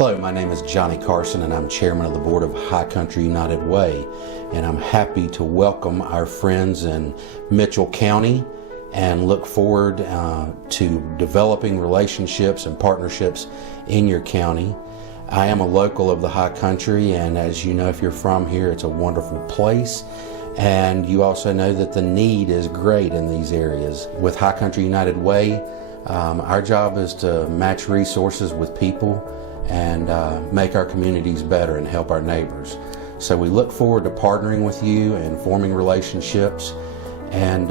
Hello, my name is Johnny Carson and I'm chairman of the board of High Country United Way, and I'm happy to welcome our friends in Mitchell County and look forward to developing relationships and partnerships in your county. I am a local of the High Country, and as you know, if you're from here, it's a wonderful place. And you also know that the need is great in these areas. With High Country United Way, our job is to match resources with people and make our communities better and help our neighbors. So we look forward to partnering with you and forming relationships and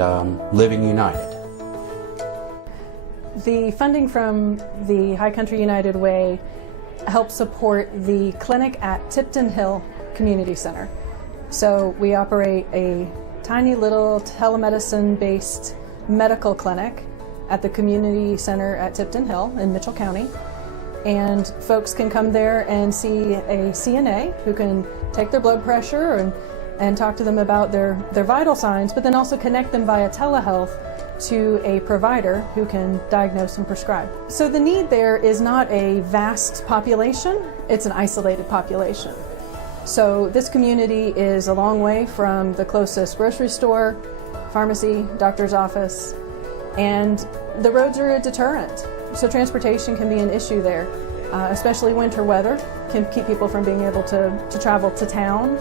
living united. The funding from the High Country United Way helps support the clinic at Tipton Hill Community Center. So we operate a tiny little telemedicine-based medical clinic at the community center at Tipton Hill in Mitchell County. And folks can come there and see a CNA who can take their blood pressure and talk to them about their vital signs, but then also connect them via telehealth to a provider who can diagnose and prescribe. So the need there is not a vast population, it's an isolated population. So this community is a long way from the closest grocery store, pharmacy, doctor's office, and the roads are a deterrent. So transportation can be an issue there, especially winter weather can keep people from being able to travel to town.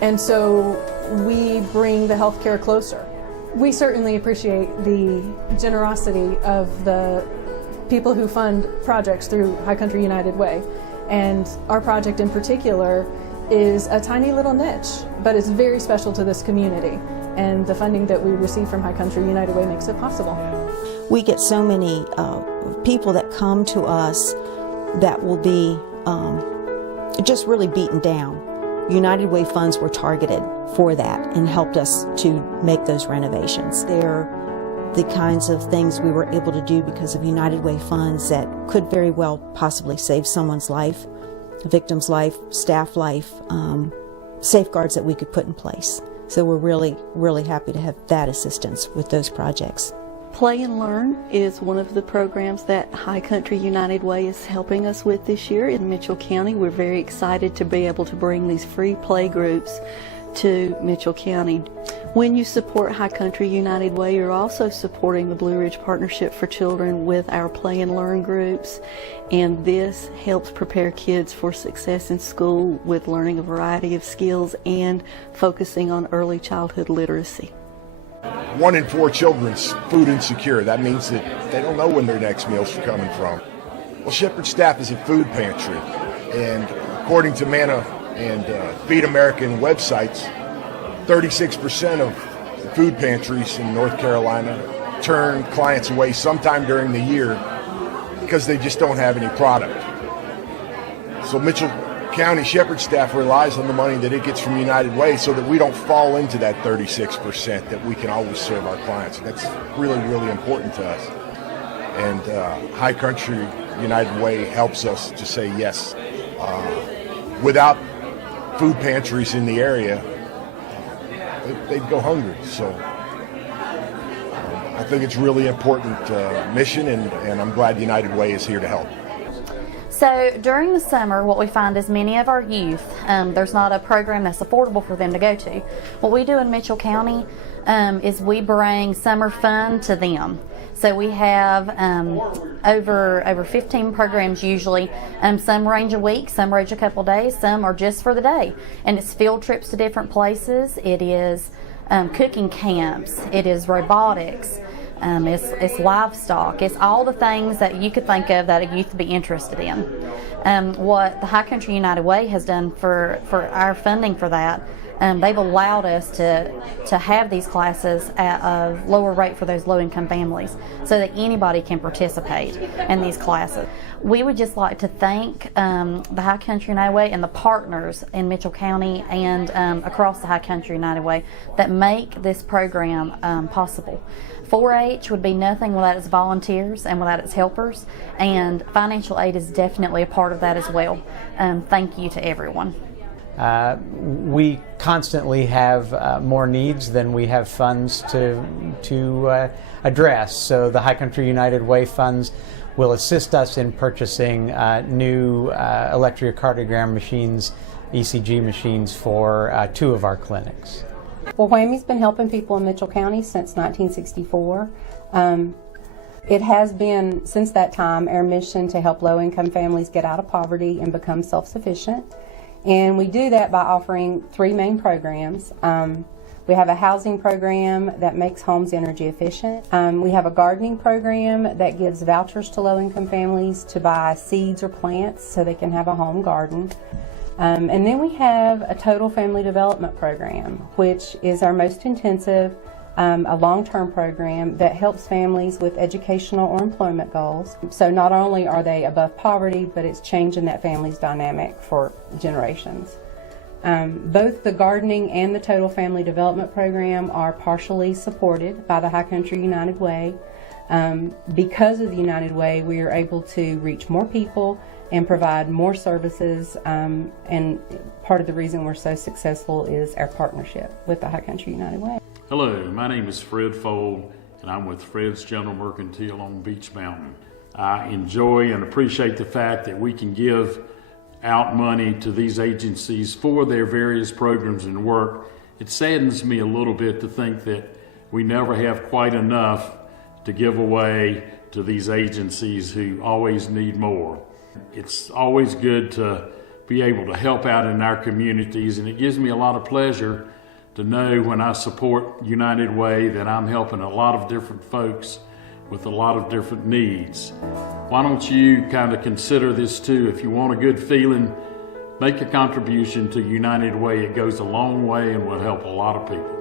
And so we bring the healthcare closer. We certainly appreciate the generosity of the people who fund projects through High Country United Way. And our project in particular is a tiny little niche, but it's very special to this community. And the funding that we receive from High Country United Way makes it possible. We get so many people that come to us that will be just really beaten down. United Way funds were targeted for that and helped us to make those renovations. They're the kinds of things we were able to do because of United Way funds that could very well possibly save someone's life, a victim's life, staff life, safeguards that we could put in place. So we're really, really happy to have that assistance with those projects. Play and Learn is one of the programs that High Country United Way is helping us with this year in Mitchell County. We're very excited to be able to bring these free play groups to Mitchell County. When you support High Country United Way, you're also supporting the Blue Ridge Partnership for Children with our Play and Learn groups, and this helps prepare kids for success in school with learning a variety of skills and focusing on early childhood literacy. 1 in 4 children's food insecure. That means that they don't know when their next meals are coming from. Well, Shepherd Staff is a food pantry, and according to Manna and Feed American websites, 36% of food pantries in North Carolina turn clients away sometime during the year because they just don't have any product. So Mitchell County Shepherd Staff relies on the money that it gets from United Way so that we don't fall into that 36%, that we can always serve our clients. That's really, really important to us. And High Country United Way helps us to say yes. Without food pantries in the area, they'd go hungry. So I think it's really important mission, and I'm glad United Way is here to help. So during the summer, what we find is many of our youth, there's not a program that's affordable for them to go to. What we do in Mitchell County is we bring summer fun to them. So we have over 15 programs usually. Some range a week, some range a couple days, some are just for the day. And it's field trips to different places. It is cooking camps. It is robotics. It's livestock. It's all the things that you could think of that a youth would be interested in. What the High Country United Way has done for our funding for that, they've allowed us to have these classes at a lower rate for those low-income families so that anybody can participate in these classes. We would just like to thank the High Country United Way and the partners in Mitchell County and across the High Country United Way that make this program possible. 4-H would be nothing without its volunteers and without its helpers, and financial aid is definitely a part of that as well. Thank you to everyone. We constantly have more needs than we have funds to address. So the High Country United Way funds will assist us in purchasing new electrocardiogram machines, ECG machines for 2 of our clinics. Well, WWAMI's been helping people in Mitchell County since 1964. It has been, since that time, our mission to help low-income families get out of poverty and become self-sufficient. And we do that by offering 3 main programs. We have a housing program that makes homes energy efficient. We have a gardening program that gives vouchers to low-income families to buy seeds or plants so they can have a home garden. And then we have a total family development program, which is our most intensive, a long-term program that helps families with educational or employment goals. So not only are they above poverty, but it's changing that family's dynamic for generations. Both the gardening and the total family development program are partially supported by the High Country United Way. Because of the United Way, we are able to reach more people and provide more services, and part of the reason we're so successful is our partnership with the High Country United Way. Hello, my name is Fred Fold, and I'm with Fred's General Mercantile on Beach Mountain. I enjoy and appreciate the fact that we can give out money to these agencies for their various programs and work. It saddens me a little bit to think that we never have quite enough to give away to these agencies who always need more. It's always good to be able to help out in our communities, and it gives me a lot of pleasure to know when I support United Way that I'm helping a lot of different folks with a lot of different needs. Why don't you kind of consider this too? If you want a good feeling, make a contribution to United Way. It goes a long way and will help a lot of people.